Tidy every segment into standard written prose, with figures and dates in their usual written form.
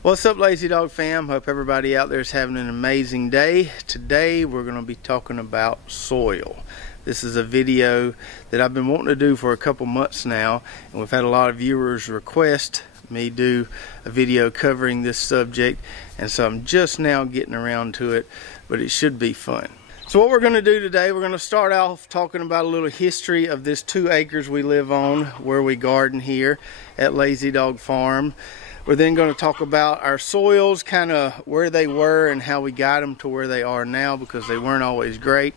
What's up, Lazy Dog fam? Hope everybody out there is having an amazing day. Today we're going to be talking about soil. This is a video that I've been wanting to do for a couple months now, and we've had a lot of viewers request me do a video covering this subject, and so I'm just now getting around to it, but it should be fun. So what we're going to do today, we're going to start off talking about a little history of this 2 acres we live on, where we garden here at Lazy Dog Farm. We're then going to talk about our soils, kind of where they were and how we got them to where they are now, because they weren't always great.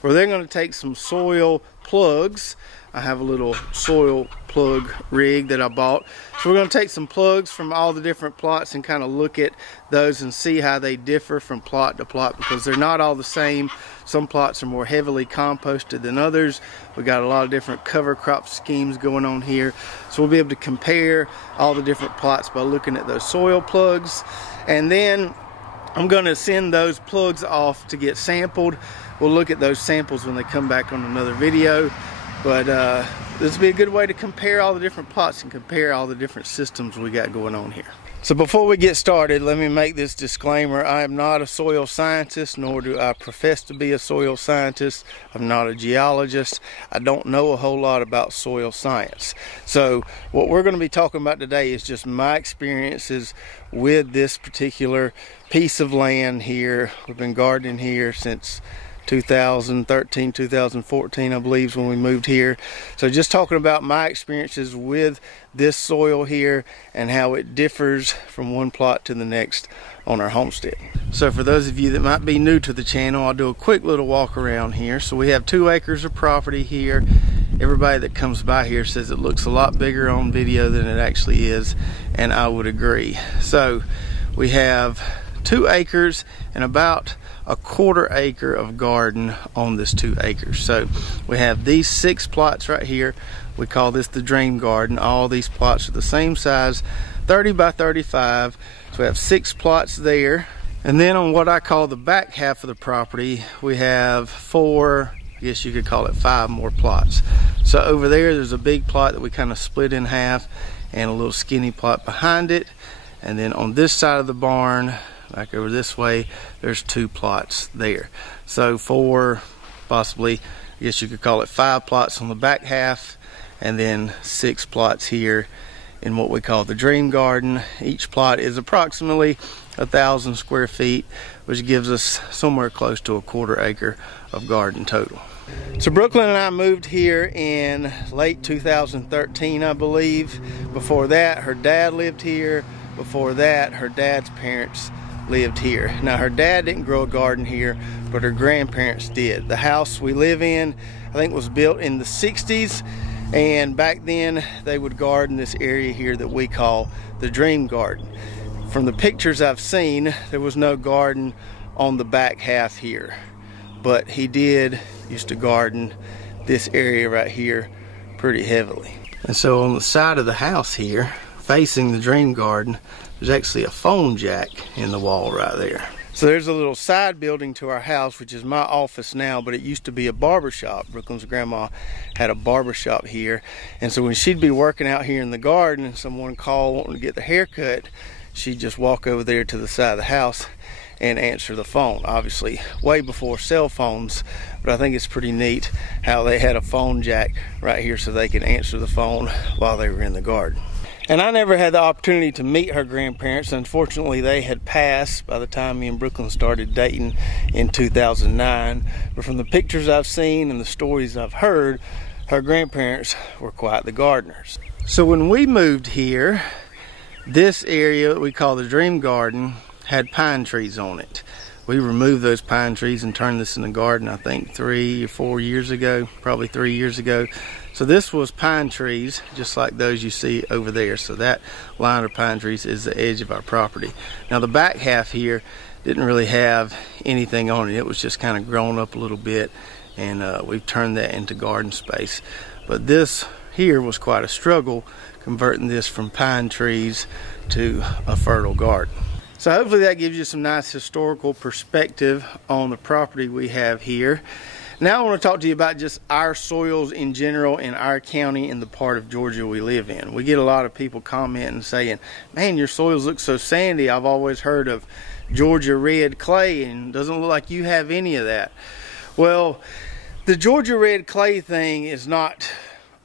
We're then going to take some soil plugs. I have a little soil plug rig that I bought. So we're going to take some plugs from all the different plots and kind of look at those and see how they differ from plot to plot, because they're not all the same. Some plots are more heavily composted than others. We got a lot of different cover crop schemes going on here. So we'll be able to compare all the different plots by looking at those soil plugs. And then I'm going to send those plugs off to get sampled. We'll look at those samples when they come back on another video. But this will be a good way to compare all the different plots and compare all the different systems we got going on here. So before we get started, let me make this disclaimer. I am not a soil scientist, nor do I profess to be a soil scientist. I'm not a geologist. I don't know a whole lot about soil science. So what we're going to be talking about today is just my experiences with this particular piece of land here. We've been gardening here since 2013, 2014, I believe, is when we moved here. So just talking about my experiences with this soil here and how it differs from one plot to the next on our homestead. So for those of you that might be new to the channel, I'll do a quick little walk around here. So we have 2 acres of property here. Everybody that comes by here says it looks a lot bigger on video than it actually is, and I would agree. So we have 2 acres and about a 1/4 acre of garden on this 2 acres. So we have these 6 plots right here. We call this the dream garden. All these plots are the same size, 30 by 35. So we have 6 plots there. And then on what I call the back half of the property, we have 4, I guess you could call it 5 more plots. So over there's a big plot that we kind of split in half, and a little skinny plot behind it. And then on this side of the barn, back over this way, there's 2 plots there. So 4, possibly, I guess you could call it 5 plots on the back half, and then 6 plots here in what we call the dream garden. Each plot is approximately 1,000 square feet, which gives us somewhere close to a 1/4 acre of garden total. So Brooklyn and I moved here in late 2013, I believe. Before that, her dad lived here. Before that, her dad's parents lived here. Now her dad didn't grow a garden here, but her grandparents did. The house we live in, I think, was built in the 60s, and back then they would garden this area here that we call the dream garden. From the pictures I've seen, there was no garden on the back half here, but he used to garden this area right here pretty heavily. And so on the side of the house here, facing the dream garden, there's actually a phone jack in the wall right there. So there's a little side building to our house, which is my office now, but it used to be a barber shop. Brooklyn's grandma had a barber shop here, and so when she'd be working out here in the garden and someone called wanting to get their hair cut, she'd just walk over there to the side of the house and answer the phone. Obviously way before cell phones, but I think it's pretty neat how they had a phone jack right here so they could answer the phone while they were in the garden. And I never had the opportunity to meet her grandparents. Unfortunately, they had passed by the time me and Brooklyn started dating in 2009. But from the pictures I've seen and the stories I've heard, her grandparents were quite the gardeners. So when we moved here, this area that we call the dream garden had pine trees on it. We removed those pine trees and turned this into a garden, I think 3 or 4 years ago, probably 3 years ago. So this was pine trees, just like those you see over there. So that line of pine trees is the edge of our property. Now the back half here didn't really have anything on it. It was just kind of grown up a little bit, and we've turned that into garden space. But this here was quite a struggle, converting this from pine trees to a fertile garden. So hopefully that gives you some nice historical perspective on the property we have here. Now I want to talk to you about just our soils in general in our county and the part of Georgia we live in. We get a lot of people commenting saying, man, your soils look so sandy. I've always heard of Georgia red clay and it doesn't look like you have any of that. Well, the Georgia red clay thing is not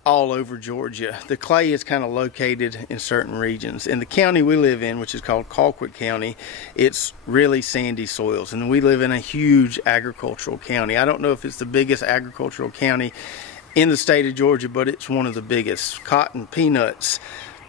all over Georgia. The clay is kind of located in certain regions. In the county we live in, which is called Colquitt County, it's really sandy soils, and we live in a huge agricultural county. I don't know if it's the biggest agricultural county in the state of Georgia, but it's one of the biggest. Cotton, peanuts,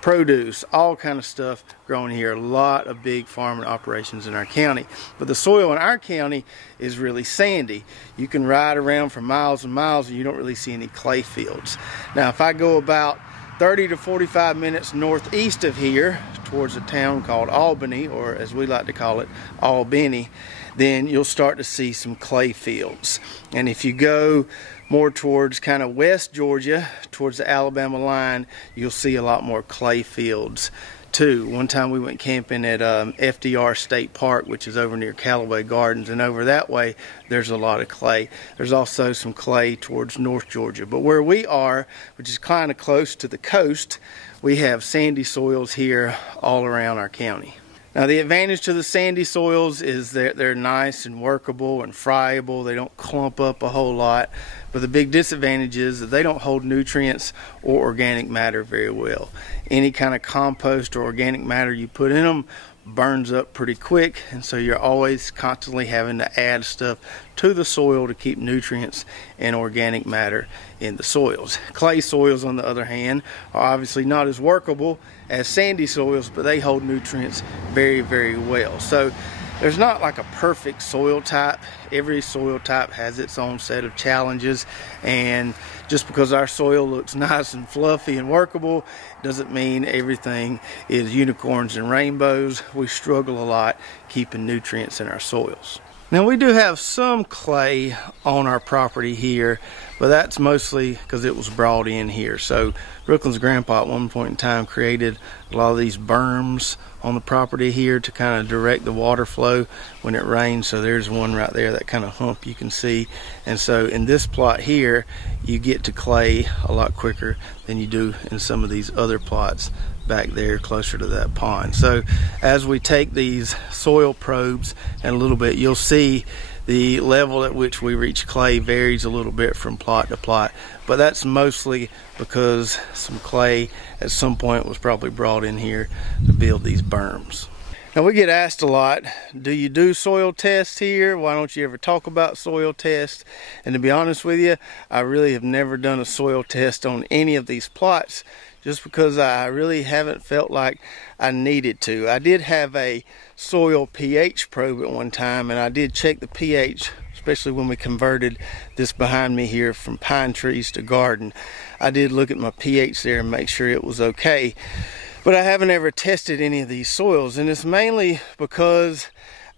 produce, all kind of stuff grown here. A lot of big farming operations in our county. But the soil in our county is really sandy. You can ride around for miles and miles and you don't really see any clay fields. Now if I go about 30 to 45 minutes northeast of here towards a town called Albany, or as we like to call it, Albany, then you'll start to see some clay fields. And if you go more towards kind of West Georgia, towards the Alabama line, you'll see a lot more clay fields too. One time we went camping at FDR State Park, which is over near Callaway Gardens, and over that way there's a lot of clay. There's also some clay towards North Georgia, but where we are, which is kind of close to the coast, we have sandy soils here all around our county. Now the advantage to the sandy soils is that they're nice and workable and friable. They don't clump up a whole lot. But the big disadvantage is that they don't hold nutrients or organic matter very well. Any kind of compost or organic matter you put in them burns up pretty quick, and so you're always constantly having to add stuff to the soil to keep nutrients and organic matter in the soils. Clay soils, on the other hand, are obviously not as workable as sandy soils, but they hold nutrients very, very well. So there's not like a perfect soil type. Every soil type has its own set of challenges, and just because our soil looks nice and fluffy and workable doesn't mean everything is unicorns and rainbows. We struggle a lot keeping nutrients in our soils. Now we do have some clay on our property here, but that's mostly because it was brought in here. So Brooklyn's grandpa at one point in time created a lot of these berms on the property here to kind of direct the water flow when it rains. So there's one right there, that kind of hump you can see. And so in this plot here, you get to clay a lot quicker than you do in some of these other plots back there closer to that pond. So as we take these soil probes in a little bit, you'll see the level at which we reach clay varies a little bit from plot to plot, but that's mostly because some clay at some point was probably brought in here to build these berms. Now we get asked a lot, do you do soil tests here? Why don't you ever talk about soil tests? And to be honest with you, I really have never done a soil test on any of these plots, just because I really haven't felt like I needed to. I did have a soil pH probe at one time, and I did check the pH, especially when we converted this behind me here from pine trees to garden. I did look at my pH there and make sure it was okay. But I haven't ever tested any of these soils, and it's mainly because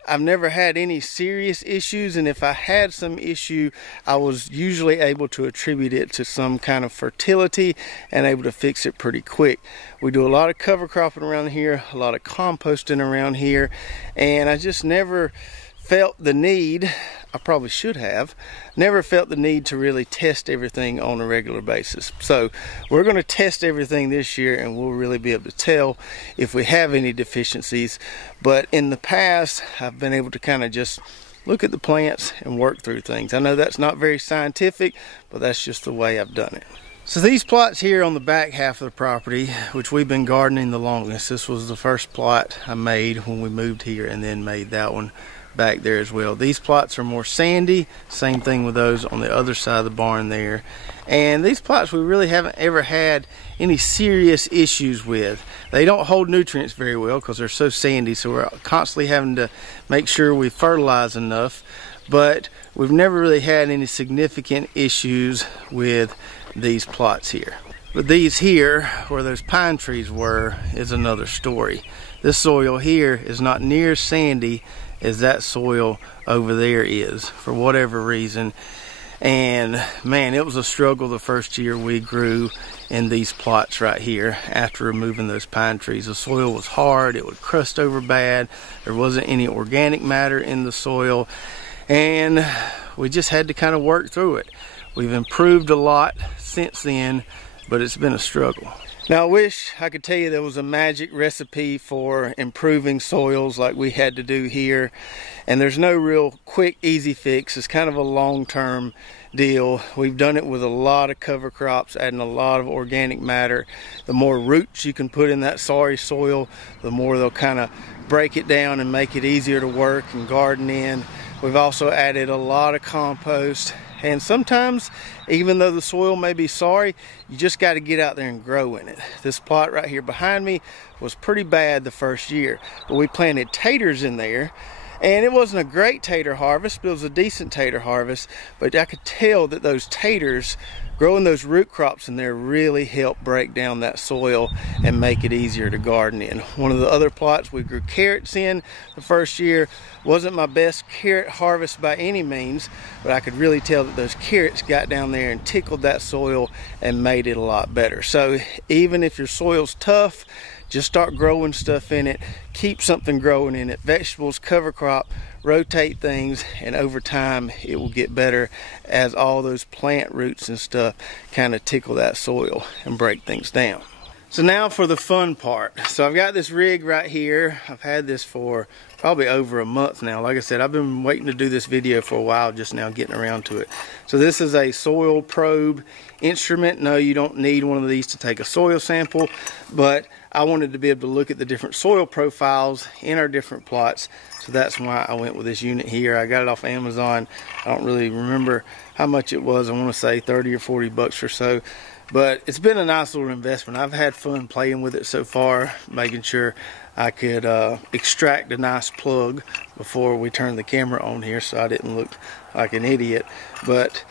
I've never had any serious issues, and if I had some issue, I was usually able to attribute it to some kind of fertility and able to fix it pretty quick. We do a lot of cover cropping around here, a lot of composting around here, and I just never felt the need, I probably should have, never felt the need to really test everything on a regular basis. So we're going to test everything this year, and we'll really be able to tell if we have any deficiencies. But in the past, I've been able to kind of just look at the plants and work through things. I know that's not very scientific, but that's just the way I've done it. So these plots here on the back half of the property, which we've been gardening the longest, this was the first plot I made when we moved here, and then made that one back there as well. These plots are more sandy, same thing with those on the other side of the barn there. And these plots we really haven't ever had any serious issues with. They don't hold nutrients very well because they're so sandy, so we're constantly having to make sure we fertilize enough, but we've never really had any significant issues with these plots here. But these here, where those pine trees were, is another story. This soil here is not near as sandy as that soil over there is, for whatever reason. And man, it was a struggle the first year we grew in these plots right here after removing those pine trees. The soil was hard, it would crust over bad, there wasn't any organic matter in the soil, and we just had to kind of work through it. We've improved a lot since then, but it's been a struggle. Now I wish I could tell you there was a magic recipe for improving soils like we had to do here, and there's no real quick easy fix. It's kind of a long-term deal. We've done it with a lot of cover crops, adding a lot of organic matter. The more roots you can put in that sorry soil, the more they'll kind of break it down and make it easier to work and garden in. We've also added a lot of compost, and sometimes even though the soil may be sorry, you just got to get out there and grow in it. This plot right here behind me was pretty bad the first year, but we planted taters in there, and it wasn't a great tater harvest, but it was a decent tater harvest. But I could tell that those taters, growing those root crops in there, really helped break down that soil and make it easier to garden in. One of the other plots we grew carrots in the first year. Wasn't my best carrot harvest by any means, but I could really tell that those carrots got down there and tickled that soil and made it a lot better. So even if your soil's tough, just start growing stuff in it. Keep something growing in it. Vegetables, cover crop, rotate things, and over time it will get better as all those plant roots and stuff kind of tickle that soil and break things down. So now for the fun part. So I've got this rig right here. I've had this for probably over a month now. Like I said, I've been waiting to do this video for a while, just now getting around to it. So this is a soil probe instrument. No, you don't need one of these to take a soil sample, but I wanted to be able to look at the different soil profiles in our different plots. So that's why I went with this unit here. I got it off Amazon. I don't really remember how much it was. I want to say 30 or 40 bucks or so. But it's been a nice little investment. I've had fun playing with it so far, making sure I could extract a nice plug before we turned the camera on here so I didn't look like an idiot. But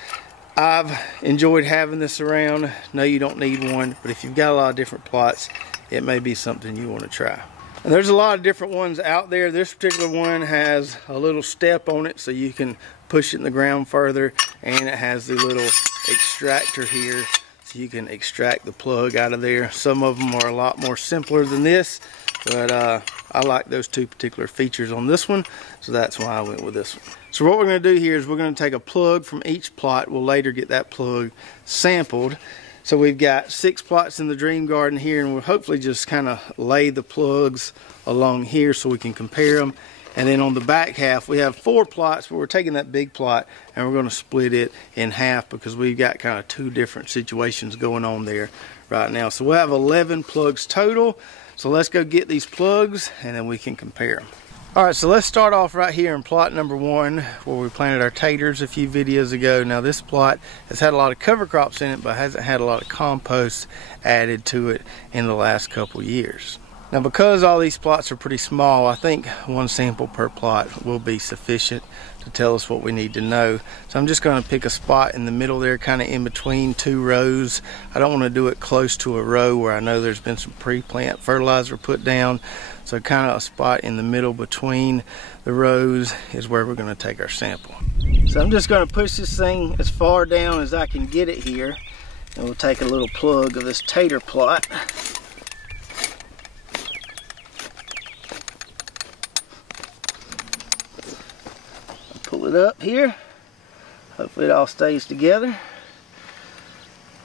I've enjoyed having this around. No, you don't need one, but if you've got a lot of different plots, it may be something you want to try. And there's a lot of different ones out there. This particular one has a little step on it so you can push it in the ground further, and it has the little extractor here so you can extract the plug out of there. Some of them are a lot more simpler than this, but I like those two particular features on this one, so that's why I went with this one. So what we're going to do here is we're going to take a plug from each plot. We'll later get that plug sampled. So we've got 6 plots in the Dream Garden here, and we'll hopefully just kind of lay the plugs along here so we can compare them. And then on the back half, we have 4 plots, but we're taking that big plot and we're going to split it in half because we've got kind of 2 different situations going on there right now. So we'll have 11 plugs total. So let's go get these plugs and then we can compare them. Alright, so let's start off right here in plot number 1 where we planted our taters a few videos ago. Now this plot has had a lot of cover crops in it, but hasn't had a lot of compost added to it in the last couple years. Now because all these plots are pretty small, I think 1 sample per plot will be sufficient to tell us what we need to know. So I'm just going to pick a spot in the middle there, kind of in between 2 rows. I don't want to do it close to a row where I know there's been some pre-plant fertilizer put down. So kind of a spot in the middle between the rows is where we're going to take our sample. So I'm just going to push this thing as far down as I can get it here, and we'll take a little plug of this tater plot. Pull it up here. Hopefully it all stays together.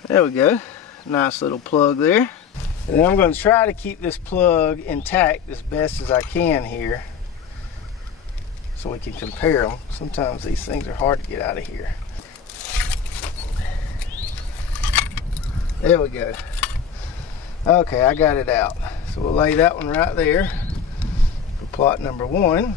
There we go. Nice little plug there. And then I'm going to try to keep this plug intact as best as I can here so we can compare them. Sometimes these things are hard to get out of here. There we go. Okay, I got it out. So we'll lay that one right there for plot number 1.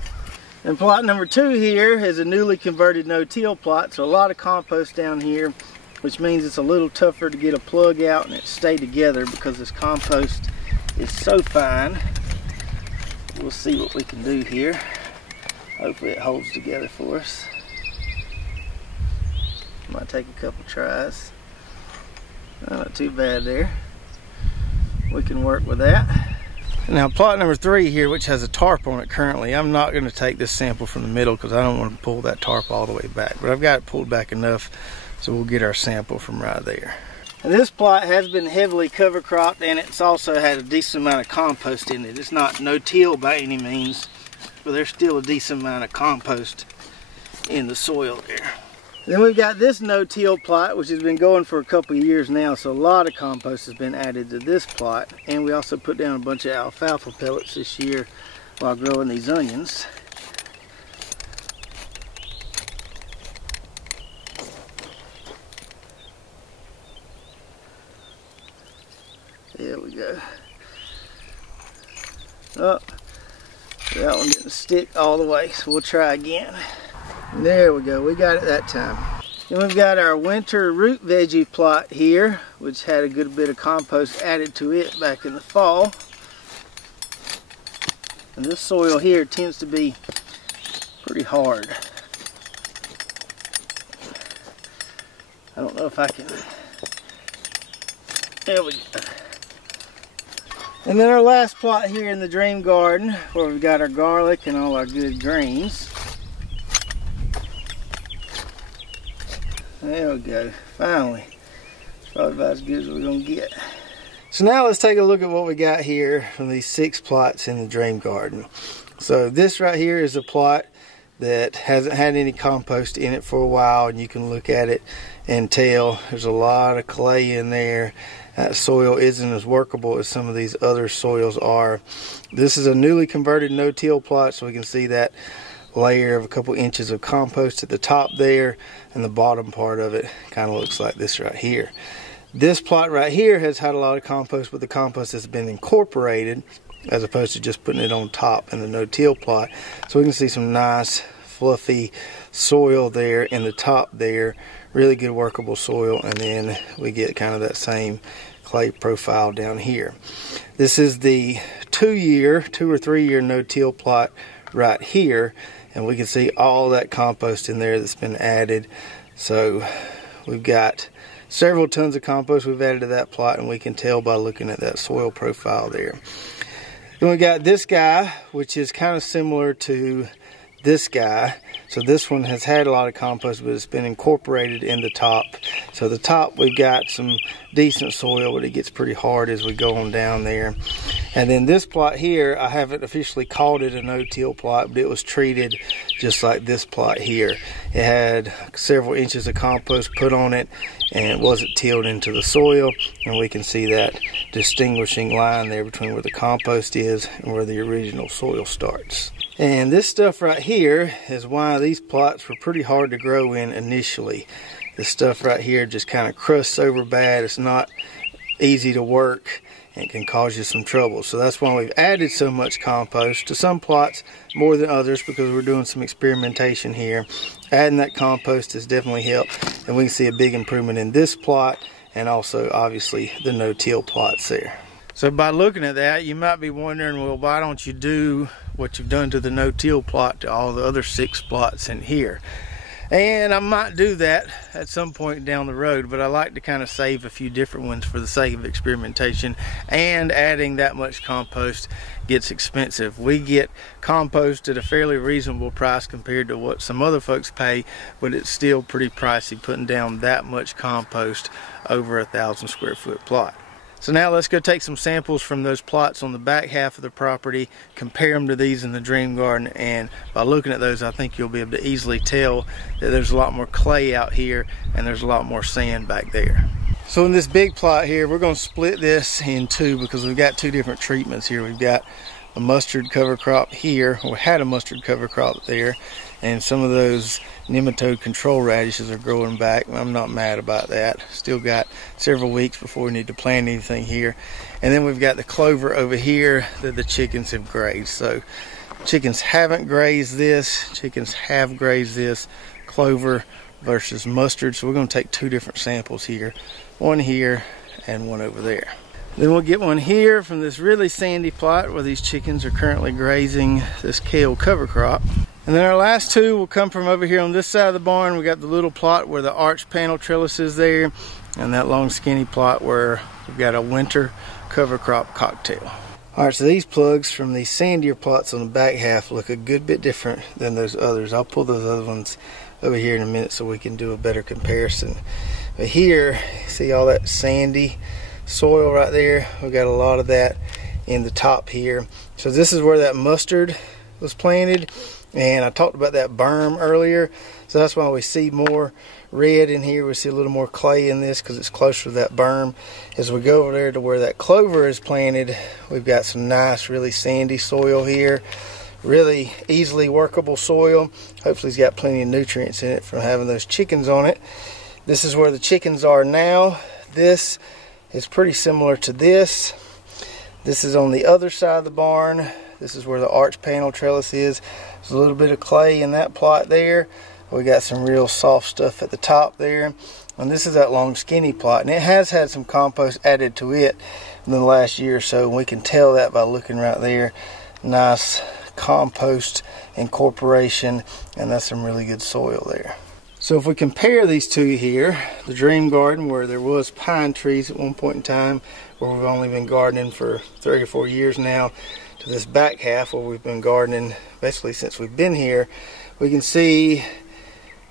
And plot number 2 here is a newly converted no-till plot, so a lot of compost down here, which means it's a little tougher to get a plug out and it stay together because this compost is so fine. We'll see what we can do here. Hopefully it holds together for us. Might take a couple tries. Not too bad there. We can work with that. Now plot number 3 here, which has a tarp on it currently, I'm not going to take this sample from the middle because I don't want to pull that tarp all the way back, but I've got it pulled back enough so we'll get our sample from right there. And this plot has been heavily cover cropped, and it's also had a decent amount of compost in it. It's not no-till by any means, but there's still a decent amount of compost in the soil there. Then we've got this no-till plot, which has been going for a couple of years now, so a lot of compost has been added to this plot. And we also put down a bunch of alfalfa pellets this year while growing these onions. There we go. Oh, that one didn't stick all the way, so we'll try again. There we go, we got it that time. Then we've got our winter root veggie plot here, which had a good bit of compost added to it back in the fall. And this soil here tends to be pretty hard. I don't know if I can. There we go. And then our last plot here in the dream garden, where we've got our garlic and all our good greens. There we go, finally. It's probably about as good as we're gonna get. So now let's take a look at what we got here from these 6 plots in the dream garden. So this right here is a plot that hasn't had any compost in it for a while, and you can look at it and tell there's a lot of clay in there. That soil isn't as workable as some of these other soils are. This is a newly converted no-till plot, so we can see that layer of a couple inches of compost at the top there, and the bottom part of it kind of looks like this right here. This plot right here has had a lot of compost, but the compost has been incorporated as opposed to just putting it on top in the no-till plot. So we can see some nice fluffy soil there in the top there, really good workable soil, and then we get kind of that same clay profile down here. This is the 2 or 3 year no-till plot right here, and we can see all that compost in there that's been added. So we've got several tons of compost we've added to that plot, and we can tell by looking at that soil profile there. Then we got this guy, which is kind of similar to this guy. So this one has had a lot of compost, but it's been incorporated in the top. So the top, we've got some decent soil, but it gets pretty hard as we go on down there. And then this plot here, I haven't officially called it a no-till plot, but it was treated just like this plot here. It had several inches of compost put on it, and it wasn't tilled into the soil, and we can see that distinguishing line there between where the compost is and where the original soil starts. And this stuff right here is why these plots were pretty hard to grow in initially. This stuff right here just kind of crusts over bad. It's not easy to work and can cause you some trouble. So that's why we've added so much compost to some plots more than others, because we're doing some experimentation here. Adding that compost has definitely helped, and we can see a big improvement in this plot and also obviously the no-till plots there. So by looking at that, you might be wondering, well, why don't you do what you've done to the no-till plot to all the other 6 plots in here? And I might do that at some point down the road, but I like to kind of save a few different ones for the sake of experimentation, and adding that much compost gets expensive. We get compost at a fairly reasonable price compared to what some other folks pay, but it's still pretty pricey putting down that much compost over a 1,000 square foot plot. So now let's go take some samples from those plots on the back half of the property, compare them to these in the dream garden, and by looking at those, I think you'll be able to easily tell that there's a lot more clay out here and there's a lot more sand back there. So in this big plot here, we're going to split this in 2 because we've got 2 different treatments here. We've got a mustard cover crop here, or had a mustard cover crop there, and some of those nematode control radishes are growing back. I'm not mad about that. Still got several weeks before we need to plant anything here. And then we've got the clover over here that the chickens have grazed. So chickens haven't grazed this, chickens have grazed this. Clover versus mustard. So we're going to take 2 different samples here, one here and one over there. Then we'll get one here from this really sandy plot where these chickens are currently grazing this kale cover crop. And then our last 2 will come from over here on this side of the barn. We got the little plot where the arch panel trellis is there, and that long skinny plot where we've got a winter cover crop cocktail. Alright, so these plugs from these sandier plots on the back half look a good bit different than those others. I'll pull those other ones over here in a minute so we can do a better comparison. But here, see all that sandy soil right there? We've got a lot of that in the top here. So this is where that mustard was planted, and I talked about that berm earlier. So that's why we see more red in here. We see a little more clay in this because it's closer to that berm. As we go over there to where that clover is planted, we've got some nice, really sandy soil here. Really easily workable soil. Hopefully it's got plenty of nutrients in it from having those chickens on it. This is where the chickens are now. This is pretty similar to this. This is on the other side of the barn. This is where the arch panel trellis is. There's a little bit of clay in that plot there. We got some real soft stuff at the top there. And this is that long skinny plot. And it has had some compost added to it in the last year or so. And we can tell that by looking right there. Nice compost incorporation, and that's some really good soil there. So if we compare these two here, the Dream Garden where there was pine trees at one point in time, where we've only been gardening for 3 or 4 years now, to this back half where we've been gardening basically since we've been here, we can see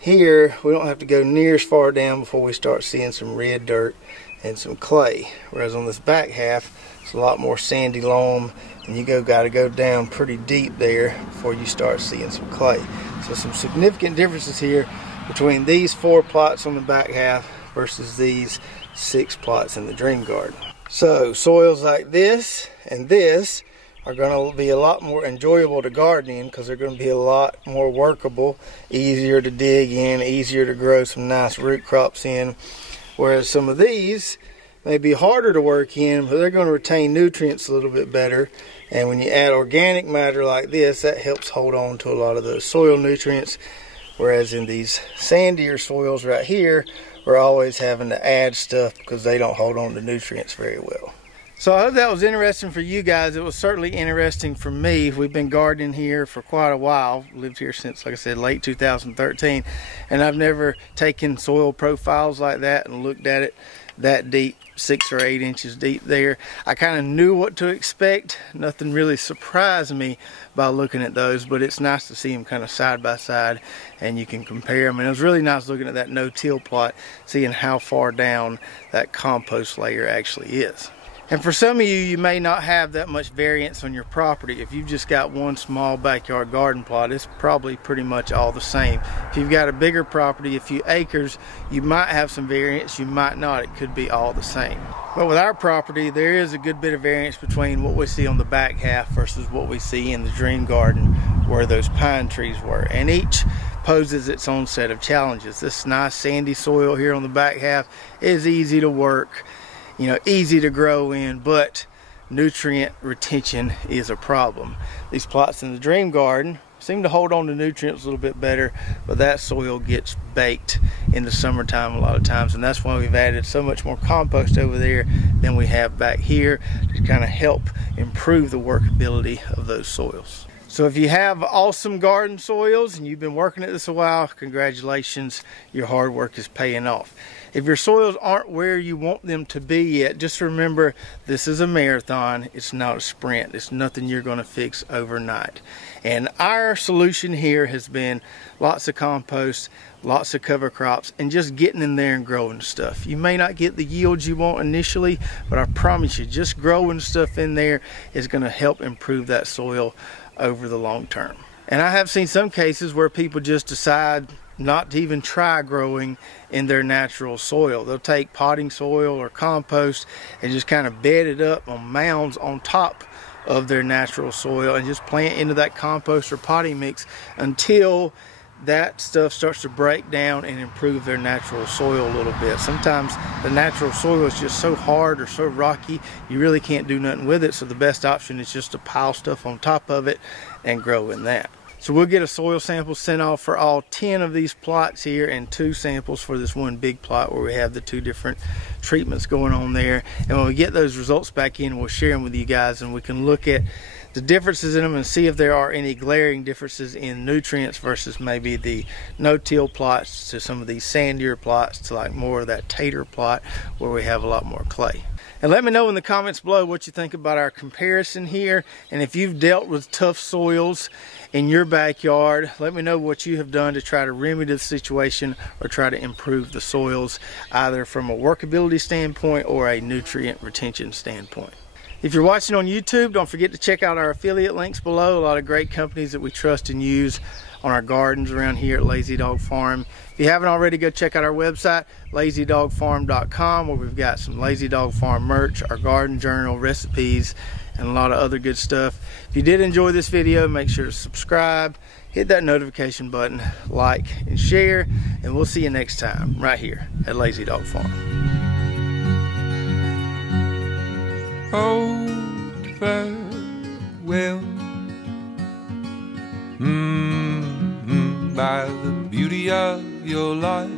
here we don't have to go near as far down before we start seeing some red dirt and some clay, whereas on this back half it's a lot more sandy loam, and you got to go down pretty deep there before you start seeing some clay. So some significant differences here between these 4 plots on the back half versus these 6 plots in the Dream Garden. So soils like this and this are going to be a lot more enjoyable to garden in because they're going to be a lot more workable, easier to dig in, easier to grow some nice root crops in, whereas some of these may be harder to work in, but they're going to retain nutrients a little bit better. And when you add organic matter like this, that helps hold on to a lot of those soil nutrients. Whereas in these sandier soils right here, we're always having to add stuff because they don't hold on to nutrients very well. So I hope that was interesting for you guys. It was certainly interesting for me. We've been gardening here for quite a while. Lived here since, like I said, late 2013. And I've never taken soil profiles like that and looked at it that deep, 6 or 8 inches deep there. I kind of knew what to expect. Nothing really surprised me by looking at those, but it's nice to see them kind of side by side and you can compare them. And it was really nice looking at that no-till plot, seeing how far down that compost layer actually is. And for some of you, you may not have that much variance on your property. If you've just got one small backyard garden plot, it's probably pretty much all the same. If you've got a bigger property, a few acres, you might have some variance, you might not. It could be all the same. But with our property, there is a good bit of variance between what we see on the back half versus what we see in the Dream Garden where those pine trees were. And each poses its own set of challenges. This nice sandy soil here on the back half is easy to work, you know, easy to grow in, but nutrient retention is a problem. These plots in the Dream Garden seem to hold on to nutrients a little bit better, but that soil gets baked in the summertime a lot of times, and that's why we've added so much more compost over there than we have back here to kind of help improve the workability of those soils. So if you have awesome garden soils and you've been working at this a while, congratulations, your hard work is paying off. If your soils aren't where you want them to be yet, just remember this is a marathon, it's not a sprint. It's nothing you're going to fix overnight. And our solution here has been lots of compost, lots of cover crops, and just getting in there and growing stuff. You may not get the yields you want initially, but I promise you, just growing stuff in there is going to help improve that soil over the long term. And I have seen some cases where people just decide not to even try growing in their natural soil. They'll take potting soil or compost and just kind of bed it up on mounds on top of their natural soil and just plant into that compost or potting mix until that stuff starts to break down and improve their natural soil a little bit. Sometimes the natural soil is just so hard or so rocky you really can't do nothing with it, so the best option is just to pile stuff on top of it and grow in that. So we'll get a soil sample sent off for all 10 of these plots here and 2 samples for this one big plot where we have the 2 different treatments going on there. And when we get those results back in, we'll share them with you guys and we can look at the differences in them and see if there are any glaring differences in nutrients versus maybe the no-till plots to some of these sandier plots to like more of that tater plot where we have a lot more clay. And let me know in the comments below what you think about our comparison here, and if you've dealt with tough soils in your backyard, let me know what you have done to try to remedy the situation or try to improve the soils either from a workability standpoint or a nutrient retention standpoint. If you're watching on YouTube, don't forget to check out our affiliate links below. A lot of great companies that we trust and use on our gardens around here at Lazy Dog Farm. If you haven't already, go check out our website, lazydogfarm.com, where we've got some Lazy Dog Farm merch, our garden journal, recipes, and a lot of other good stuff. If you did enjoy this video, make sure to subscribe, hit that notification button, like, and share, and we'll see you next time right here at Lazy Dog Farm. Oh, farewell. By the beauty of your life,